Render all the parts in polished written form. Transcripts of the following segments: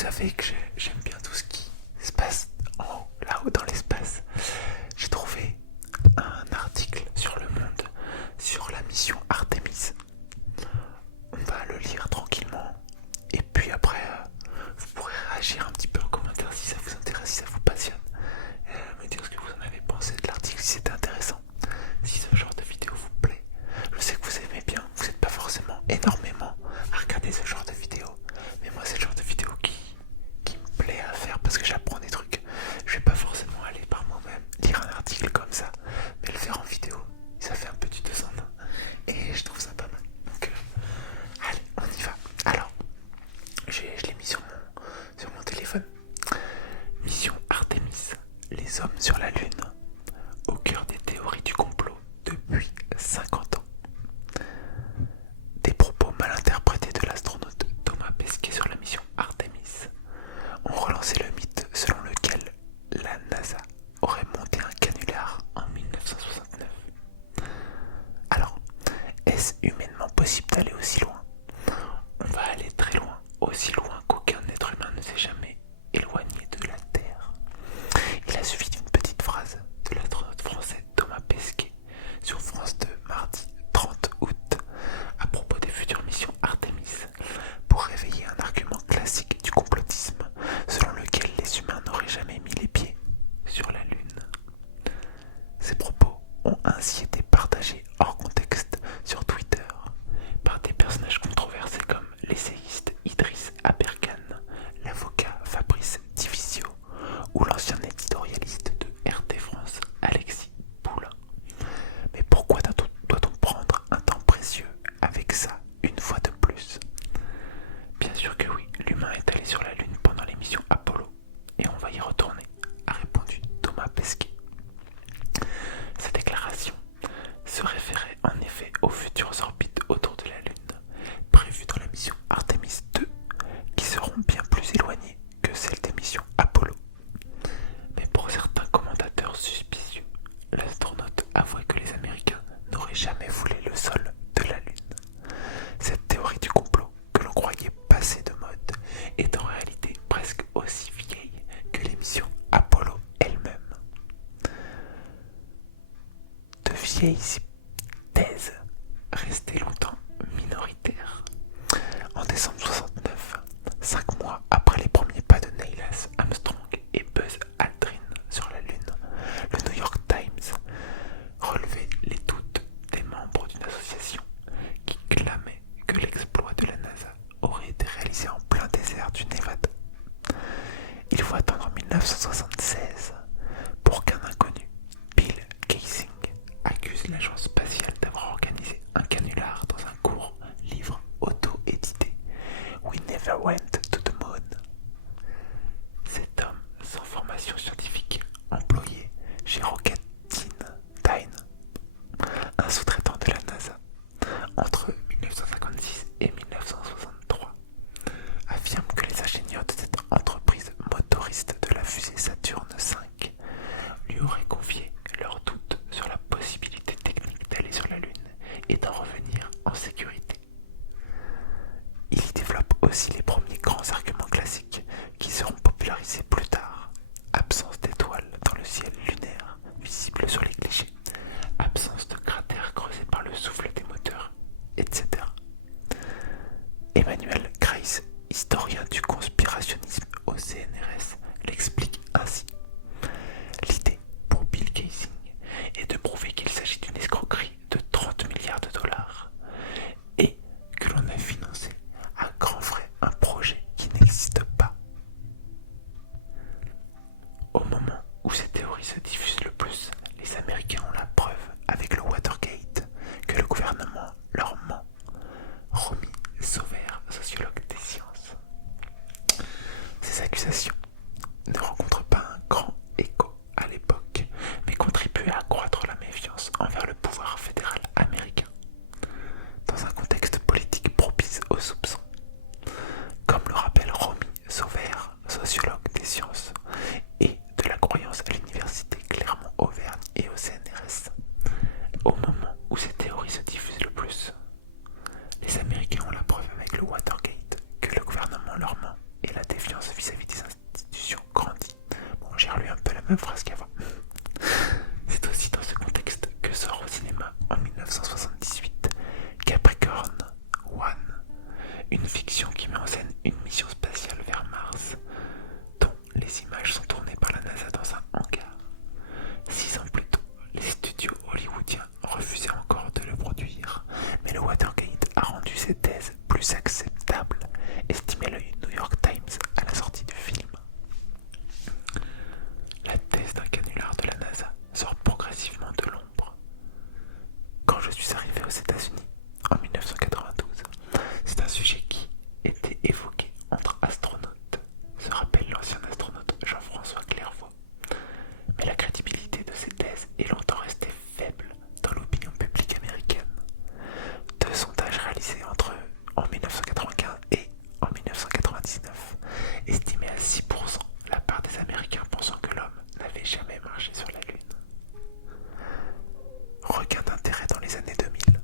savez que j'aime bien tout ce qui se passe là-haut dans l'espace. J'ai trouvé un article sur Le Monde sur la mission Artemis. On va le lire tranquillement et puis après vous pourrez réagir un petit peu en commentaire si ça vous intéresse, si ça vous passionne, me dire ce que vous en avez pensé de l'article, si c'était intéressant, si ce genre de vidéo vous plaît. Je sais que vous aimez bien, vous n'êtes pas forcément énormément à regarder ce genre de vidéo, mais moi c'est le genre de vidéo qui me plaît à faire parce que j'apprends des trucs. Je vais pas forcément aller par moi-même lire un article comme ça, mais le faire en vidéo, ça fait un peu du 2 en 1 et je trouve ça pas mal. Donc allez, on y va. Alors, je l'ai mis sur mon téléphone. Mission Artemis, les hommes sur la Lune, au cœur des théories du complot depuis 50 ans. Des propos mal interprétés de l'astronaute Thomas Pesquet sur la mission Artemis ont relancé le mythe selon lequel la NASA aurait monté un canular en 1969. Alors, est-ce humainement possible d'aller aussi loin? On va aller très loin, aussi loin qu'aucun être humain ne s'est jamais éloigné de la Terre. Il a suffi d'une petite phrase de l'astronaute français Thomas Pesquet sur France 2 mardi 30 août à propos des futures missions Artemis pour réveiller un argument classique du complotisme selon lequel les humains n'auraient jamais mis les pieds sur la Lune. Ces propos ont ainsi été partagés hors contexte sur Twitter par des personnages controversés comme l'essayiste Idriss Aberkan, l'avocat Fabrice Divisio ou l'ancien éditorialiste de RT France Alexis Poulain. Mais pourquoi doit-on prendre un temps précieux avec ça une fois de plus? Bien sûr que oui, l'humain est allé sur la Lune pendant les missions Apollo et on va y retourner, a répondu Thomas Pesquet. Sa déclaration se référait en effet aux futures orbites autour de la Lune, prévues dans la mission Artemis 2, qui seront bien plus éloignées que celles des missions Apollo. Mais pour certains commentateurs suspicieux, l'astronaute avouait que les Américains n'auraient jamais foulé le sol de la Lune. Cette théorie du complot, que l'on croyait passée de mode, est en réalité presque aussi vieille que les missions Apollo elles-mêmes. De vieilles thèses restées longtemps minoritaires. En décembre 69, 5 mois après les premiers pas de Neil Armstrong et Buzz Aldrin sur la Lune, le New York Times relevait les doutes des membres d'une association qui clamait que l'exploit de la NASA aurait été réalisé en plein désert du Nevada. Il faut attendre 1976 pour qu'un inconnu, Bill Kaysing, accuse l'agence spatiale d'avoir organisé un canular dans un court livre auto-édité, We Never Went to the Moon. Cet homme sans formation scientifique, employé chez Rocket Tyne, un sous-traitant de la NASA, entre 1956 et 1963, affirme que les ingénieurs de cette entreprise motoriste de la fusée Saturne V lui auraient confié leurs doutes sur la possibilité technique d'aller sur la Lune et d'en revenir en sécurité. Il y développe aussi les premiers grands arguments classiques qui seront popularisés plus tard. Absence d'étoiles dans le ciel lunaire, visible sur les clichés, absence de cratères creusés par le souffle des moteurs, etc. Emmanuel Grace, historien du conspirationnisme au CNRS, l'explique ainsi. L'idée pour Bill Kaysing est de prouver qu'il s'agit d'une escroquerie de 30 milliards de dollars et que l'on a financé à grands frais un projet qui n'existe pas. Au moment où ces théories se diffusent le plus, les Américains ont la preuve avec le Watergate que le gouvernement leur ment. Romy Sauver, sociologue des sciences. Ces accusations même phrase qu'avant. C'est aussi dans ce contexte que sort au cinéma en 1978 Capricorn One, une fiction qui met en scène une mission spatiale vers Mars, dont les images sont tournées par la NASA dans un hangar. 6 ans plus tôt, les studios hollywoodiens refusaient encore de le produire, mais le Watergate a rendu ces thèses plus acceptables, estimait le New York Times à la sortie du film. La thèse d'un canular de la NASA sort progressivement de l'ombre. Quand je suis arrivé aux États-Unis en 1992, c'est un sujet qui était évoqué entre astronautes, se rappelle l'ancien astronaute Jean-François Clairvaux. Mais la crédibilité de ces thèses est longtemps restée faible dans l'opinion publique américaine. 2 sondages réalisés en 1995 et en 1999 estimaient à 6% la part des Américains pensant que l'homme n'avait jamais marché sur la Lune. Regain d'intérêt dans les années 2000.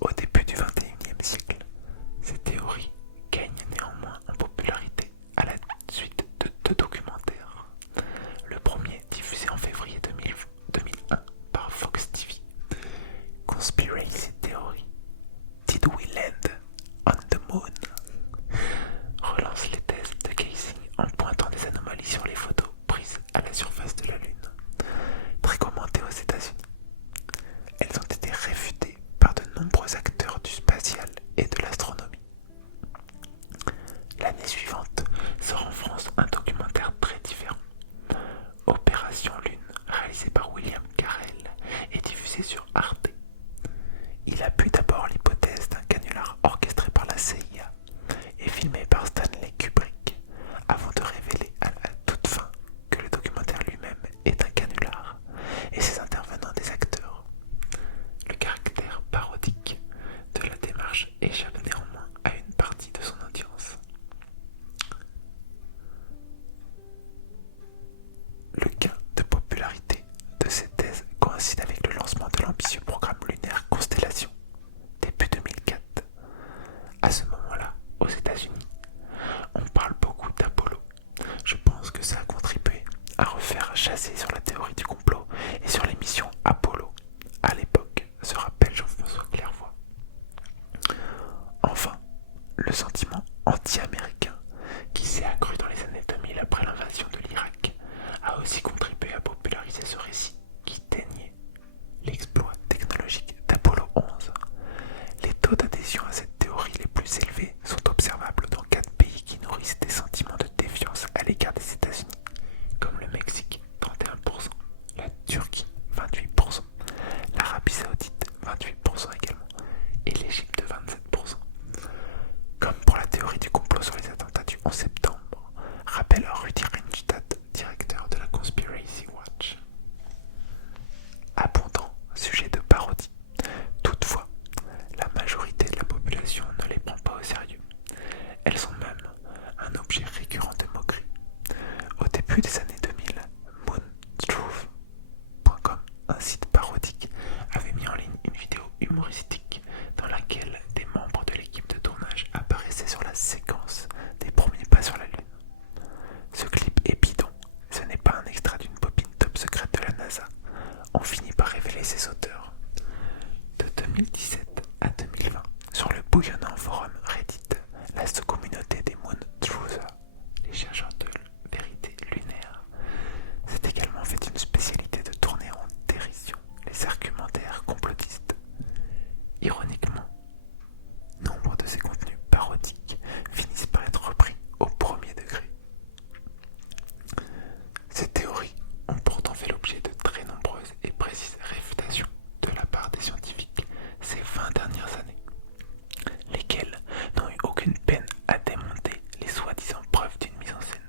Au début du XXIe siècle, ces théories gagnent néanmoins en popularité à la suite de 2 documentaires. Le premier, diffusé en février 2001 par Fox TV, Conspiracy Theory, Did We Land on the Moon, relance les thèses de Casey en pointant des anomalies sur les photos prises à la surface de la Lune. Très commentées aux États-Unis, elles ont été réfutées par de nombreux acteurs du spatial et de l'astronomie. L'année suivante sort en France un documentaire très différent, Opération Lune, réalisé par William Carell et diffusé sur Arte. Il appuie d'abord l'hypothèse d'un canular orchestré par la CIA et filmé par Stanley Kubrick, avant de révéler à la toute fin que le documentaire lui-même est un canular et ses intervenants des acteurs. Le caractère parodique de la démarche échappe néanmoins à une partie de son audience. Le gain de popularité de ces thèses coïncide avec le lancement de l'ambitieux programme lunaire Constellation, début 2004. À ce moment-là, aux États-Unis, on parle beaucoup d'Apollo. Je pense que ça a contribué à refaire chasser sur la théorie du complot et sur les missions Apollo. À l'époque, se rappelle Jean-François Clairvaux. Enfin, le sentiment anti-américain qui s'est accru dans les années 2000 après l'invasion de l'Irak a aussi contribué à populariser ce récit qui déniait l'exploit technologique d'Apollo 11. Les taux d'adhésion à cette théorie les plus élevés sont observables dans 4 pays qui nourrissent des sentiments de défiance à l'égard des États-Unis, comme le Mexique, 31%, la Turquie, 28%, l'Arabie Saoudite, 28% également, et l'Égypte, 27%. Comme pour la théorie du complot sur les attentats du 11 septembre, rappelle Rudy Ringstadt, directeur de la Conspiracy Watch. Abondant sujet de parodie. Toutefois, la majorité de la population ne les prend pas au sérieux. Elles sont même un objet récurrent de moquerie. Au début des années 2000, Moontruth.com, un site parodique, avait mis en ligne une vidéo humoristique dans laquelle des membres de l'équipe de tournage apparaissaient sur la séquence des premiers pas sur la Lune. Ce clip est bidon, ce n'est pas un extrait d'une bobine top secrète de la NASA. On finit par révéler ses auteurs. De 2017 à 2020, sur le bouillonnant forum Reddit, la sous-communauté des Moontruthers, les chercheurs de vérité lunaire, s'est également fait une spécialité de tourner en dérision les argumentaires complotistes. Ironiquement, nombre de ces contenus parodiques finissent par être repris au premier degré. Ces théories ont pourtant fait l'objet de très nombreuses et précises réfutations de la part des scientifiques ces 20 dernières années, lesquelles n'ont eu aucune peine à démonter les soi-disant preuves d'une mise en scène.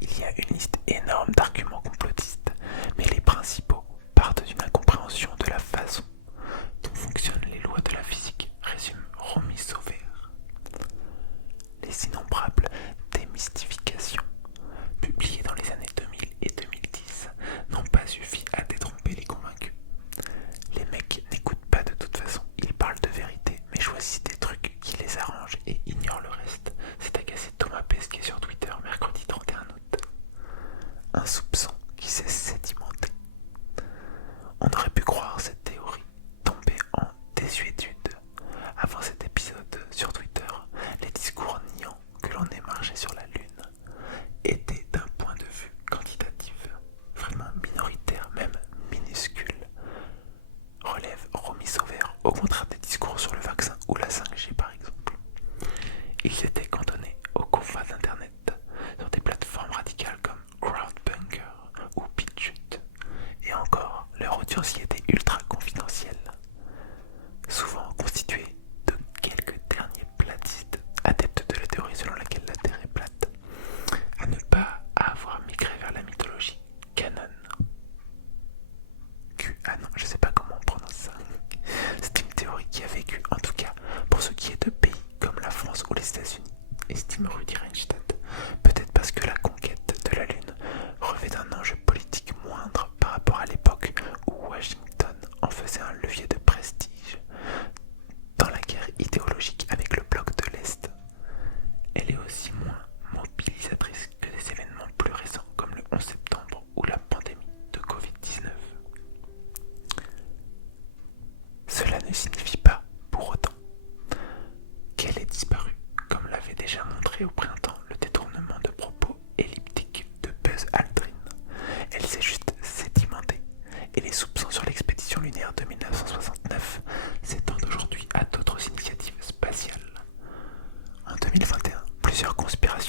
Il y a une liste énorme d'arguments complotistes, mais les principaux partent d'une incompréhension de la façon dont fonctionnent les lois de la physique, résume Romy Sauver. Les innombrables démystifications publiées dans les années 2000 et 2010 n'ont pas suffi à détromper les convaincus. Les mecs n'écoutent pas de toute façon, ils parlent de vérité mais choisissent des trucs qui les arrangent et ignorent le reste. C'est agacé Thomas Pesquet sur Twitter mercredi 31 août. Un soupçon qui estime Rudi Reinstedt. Peut-être parce que la conquête de la Lune revêt d'un enjeu politique moindre par rapport à l'époque où Washington en faisait un levier de prestige dans la guerre idéologique avec le bloc de l'Est. Elle est aussi moins mobilisatrice que des événements plus récents comme le 11 septembre ou la pandémie de Covid-19. Cela ne signifie pas, pour autant, qu'elle est disparue, comme l'avait déjà montré au printemps le détournement de propos elliptiques de Buzz Aldrin. Elle s'est juste sédimentée, et les soupçons sur l'expédition lunaire de 1969 s'étendent aujourd'hui à d'autres initiatives spatiales. En 2021, plusieurs conspirations